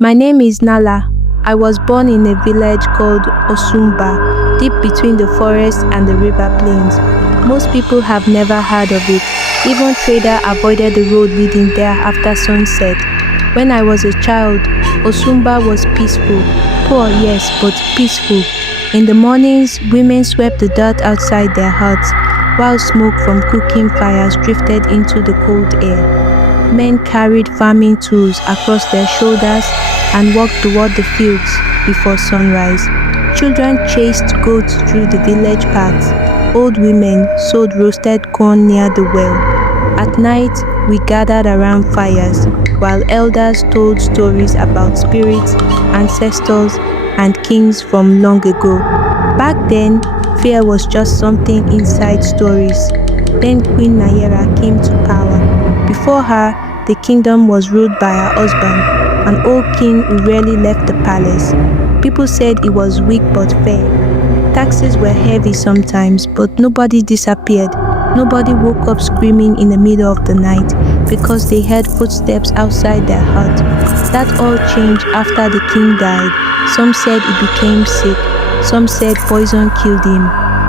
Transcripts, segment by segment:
My name is Nala. I was born in a village called Osumba, deep between the forest and the river plains. Most people have never heard of it. Even traders avoided the road leading there after sunset. When I was a child, Osumba was peaceful. Poor, yes, but peaceful. In the mornings, women swept the dirt outside their huts, while smoke from cooking fires drifted into the cold air. Men carried farming tools across their shoulders and walked toward the fields before sunrise. Children chased goats through the village paths. Old women sowed roasted corn near the well. At night, we gathered around fires while elders told stories about spirits, ancestors, and kings from long ago. Back then, fear was just something inside stories. Then Queen Nayera came to power. Before her, the kingdom was ruled by her husband, an old king who rarely left the palace. People said he was weak but fair. Taxes were heavy sometimes, but nobody disappeared. Nobody woke up screaming in the middle of the night because they heard footsteps outside their hut. That all changed after the king died. Some said he became sick. Some said poison killed him.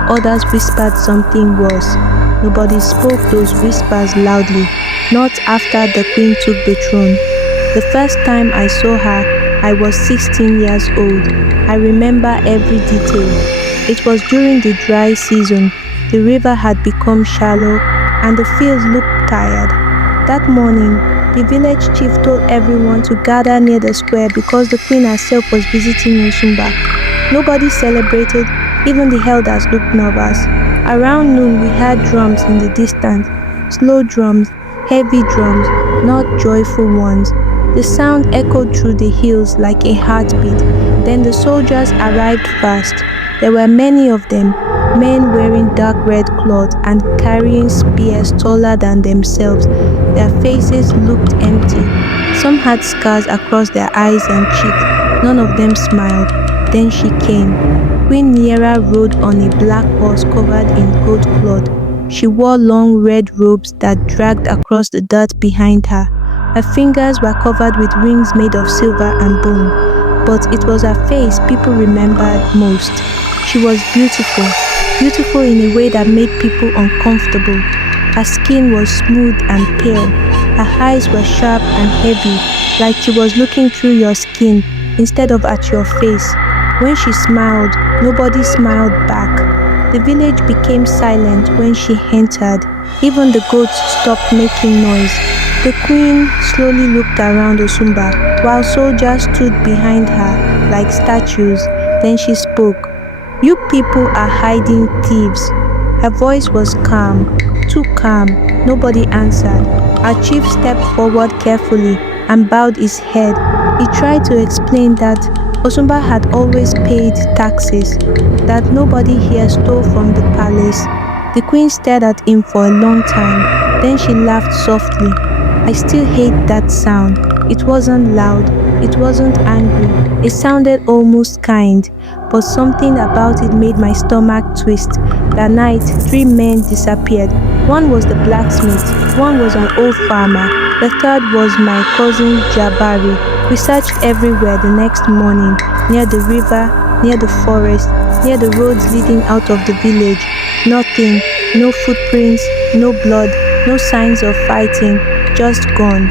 Others whispered something worse. Nobody spoke those whispers loudly, not after the queen took the throne. The first time I saw her, I was 16 years old. I remember every detail. It was during the dry season. The river had become shallow and the fields looked tired. That morning, the village chief told everyone to gather near the square because the queen herself was visiting Osumba. Nobody celebrated, even the elders looked nervous. Around noon, we heard drums in the distance, slow drums, heavy drums, not joyful ones. The sound echoed through the hills like a heartbeat. Then the soldiers arrived fast. There were many of them, men wearing dark red cloth and carrying spears taller than themselves. Their faces looked empty. Some had scars across their eyes and cheeks. None of them smiled. Then she came. Queen Niera rode on a black horse covered in gold cloth. She wore long red robes that dragged across the dirt behind her. Her fingers were covered with rings made of silver and bone. But it was her face people remembered most. She was beautiful. Beautiful in a way that made people uncomfortable. Her skin was smooth and pale. Her eyes were sharp and heavy, like she was looking through your skin instead of at your face. When she smiled, nobody smiled back. The village became silent when she entered. Even the goats stopped making noise. The queen slowly looked around Osumba, while soldiers stood behind her like statues. Then she spoke. "You people are hiding thieves." Her voice was calm, too calm. Nobody answered. Our chief stepped forward carefully and bowed his head. He tried to explain that Osumba had always paid taxes, that nobody here stole from the palace. The queen stared at him for a long time. Then she laughed softly. I still hate that sound. It wasn't loud. It wasn't angry. It sounded almost kind, but something about it made my stomach twist. That night, 3 men disappeared. One was the blacksmith, one was an old farmer, the third was my cousin Jabari. We searched everywhere the next morning, near the river, near the forest, near the roads leading out of the village. Nothing, no footprints, no blood, no signs of fighting, just gone.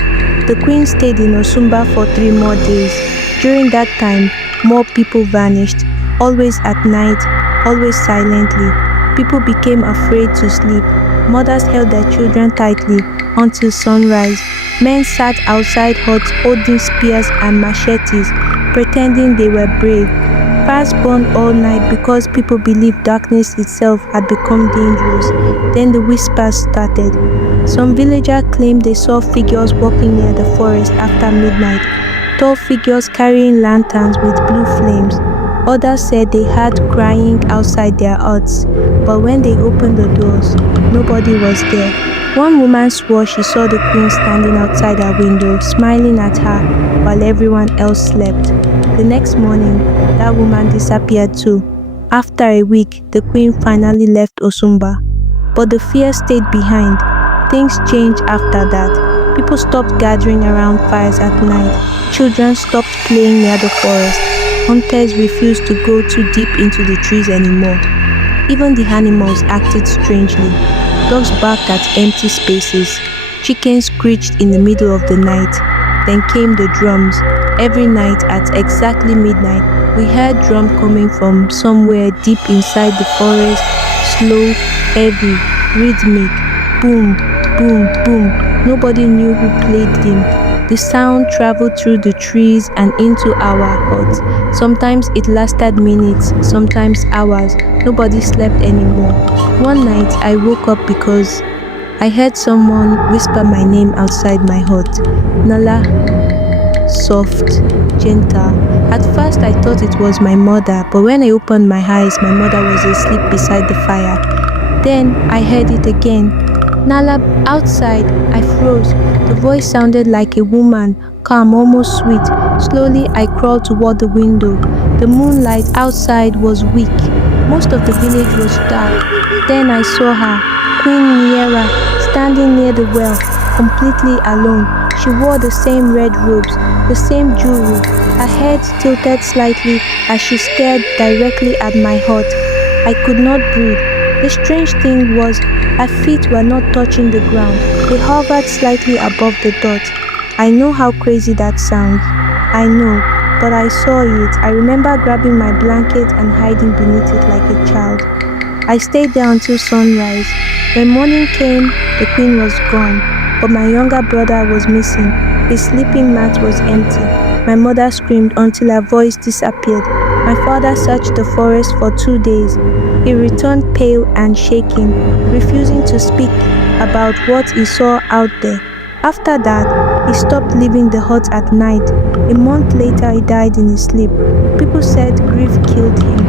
The queen stayed in Osumba for 3 more days. During that time, more people vanished, always at night, always silently. People became afraid to sleep. Mothers held their children tightly until sunrise. Men sat outside huts holding spears and machetes, pretending they were brave. Fires burned all night because people believed darkness itself had become dangerous. Then the whispers started. Some villagers claimed they saw figures walking near the forest after midnight, tall figures carrying lanterns with blue flames. Others said they heard crying outside their huts, but when they opened the doors, nobody was there. One woman swore she saw the queen standing outside her window, smiling at her, while everyone else slept. The next morning, that woman disappeared too. After a week, the queen finally left Osumba. But the fear stayed behind. Things changed after that. People stopped gathering around fires at night. Children stopped playing near the forest. Hunters refused to go too deep into the trees anymore. Even the animals acted strangely. Dogs barked at empty spaces. Chickens screeched in the middle of the night. Then came the drums. Every night at exactly midnight, we heard drum coming from somewhere deep inside the forest, slow, heavy, rhythmic, boom, boom, boom. Nobody knew who played them. The sound traveled through the trees and into our huts. Sometimes it lasted minutes, sometimes hours. Nobody slept anymore. One night I woke up because I heard someone whisper my name outside my hut. Nala, soft, gentle. At first I thought it was my mother, but when I opened my eyes, my mother was asleep beside the fire. Then I heard it again. Nala, outside. I froze. The voice sounded like a woman, calm, almost sweet. Slowly I crawled toward the window. The moonlight outside was weak. Most of the village was dark. Then I saw her, Queen Niera, standing near the well, completely alone. She wore the same red robes, the same jewelry. Her head tilted slightly as she stared directly at my hut. I could not breathe. The strange thing was, her feet were not touching the ground. They hovered slightly above the dot. I know how crazy that sounds. I know, but I saw it. I remember grabbing my blanket and hiding beneath it like a child. I stayed there until sunrise. When morning came, the queen was gone, but my younger brother was missing. His sleeping mat was empty. My mother screamed until her voice disappeared. My father searched the forest for 2 days. He returned pale and shaking, refusing to speak about what he saw out there. After that, he stopped leaving the hut at night. A month later, he died in his sleep. People said grief killed him.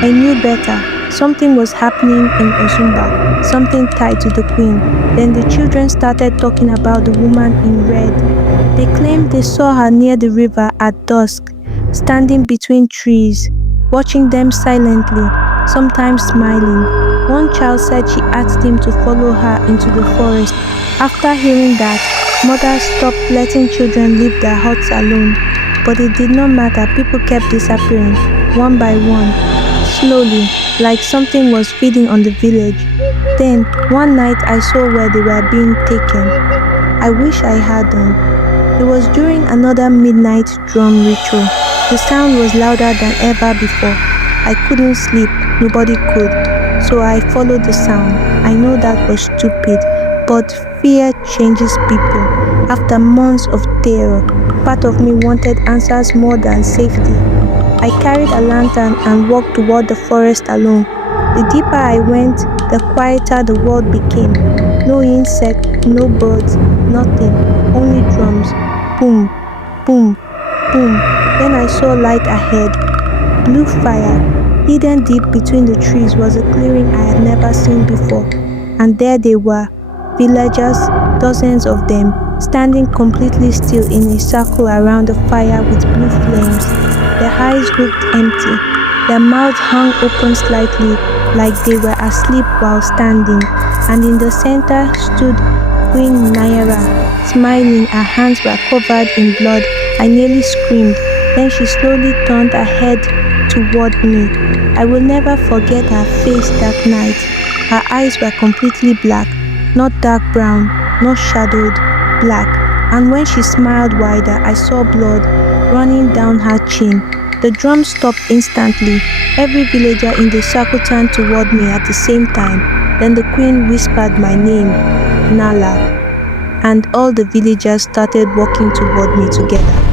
I knew better. Something was happening in Osumba, something tied to the queen. Then the children started talking about the woman in red. They claimed they saw her near the river at dusk, standing between trees, watching them silently, sometimes smiling. One child said she asked him to follow her into the forest. After hearing that, mothers stopped letting children leave their huts alone. But it did not matter, people kept disappearing, one by one, slowly, like something was feeding on the village. Then, one night I saw where they were being taken. I wish I hadn't. It was during another midnight drum ritual. The sound was louder than ever before. I couldn't sleep, nobody could. So I followed the sound. I know that was stupid, but fear changes people. After months of terror, part of me wanted answers more than safety. I carried a lantern and walked toward the forest alone. The deeper I went, the quieter the world became. No insect, no birds, nothing, only drums. Boom, boom, boom. Then I saw light ahead. Blue fire. Hidden deep between the trees was a clearing I had never seen before. And there they were, villagers, dozens of them, standing completely still in a circle around the fire with blue flames. Their eyes looked empty. Their mouths hung open slightly, like they were asleep while standing. And in the center stood Queen Naira, smiling. Her hands were covered in blood. I nearly screamed. Then she slowly turned her head toward me. I will never forget her face that night. Her eyes were completely black, not dark brown, not shadowed, black. And when she smiled wider, I saw blood running down her chin. The drum stopped instantly. Every villager in the circle turned toward me at the same time. Then the queen whispered my name, Nala, and all the villagers started walking toward me together.